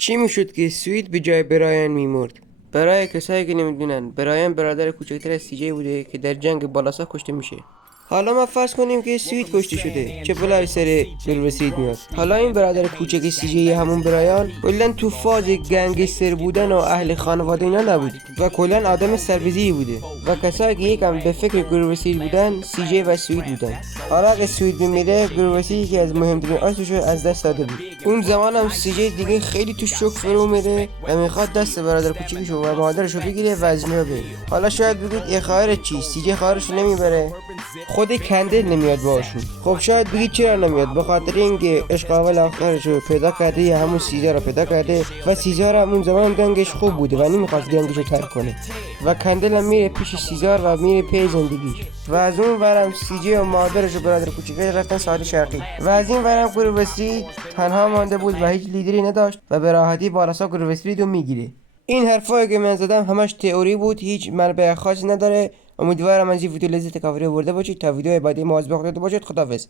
چی میشد که سوید به جای برایان میمرد؟ برای کسایی که نمیدونن، برایان برادر کوچکتر از سی جی بوده که در جنگ بالاسا کشته میشه. حالا ما فرض کنیم که سوید کشته شده، چه بلایی سر گروسید میاد. حالا این برادر کوچک سی جی همون برایان کلا تو فاز گنگستر بودن و اهل خانواده اینا نبود و کلا آدم سربزی بوده و کسایی که یکم به فکر گروسید بودن سی جی و سوید بودن. حالا اگه سوید بمیره، گروسید یکی از مهمترین آسشو از دست داده بود. اون زمان هم سی جی دیگه خیلی تو شوک فرو میره و میخواد دست برادر کوچیکشو و مادرشو بگیره و از اینا بره. حالا شاید بگید ای خواهر چی؟ سی جی خواهرشو نمیبره؟ خود کندل نمیاد باشون. خب شاید بگید چرا نمیاد؟ به خاطر اینکه عشق اول آخرش رو پیدا کرده یا همون سیزار رو پیدا کرده و سیزار هم اون زمان گنگش خوب بوده و نمیخواست گنگش رو ترک کنه و کندل هم میره پیش سیزار و میره پی زندگیش و از اون ورم سیجی و مادرش و برادر کوچیکش رفتن ساحل شرقی و از این ورم گروسید تنها مانده بود و هیچ لیدری نداشت و به راحتی بالاسا گروسید رو میگیره. این حرفایی که من زدم همش تئوری بود، هیچ منبع خاصی نداره. امیدوارم از این ویدیو لذت کاوری برده باشید. تا ویدیو بعدی ما از بخداد باشید. خداحافظ.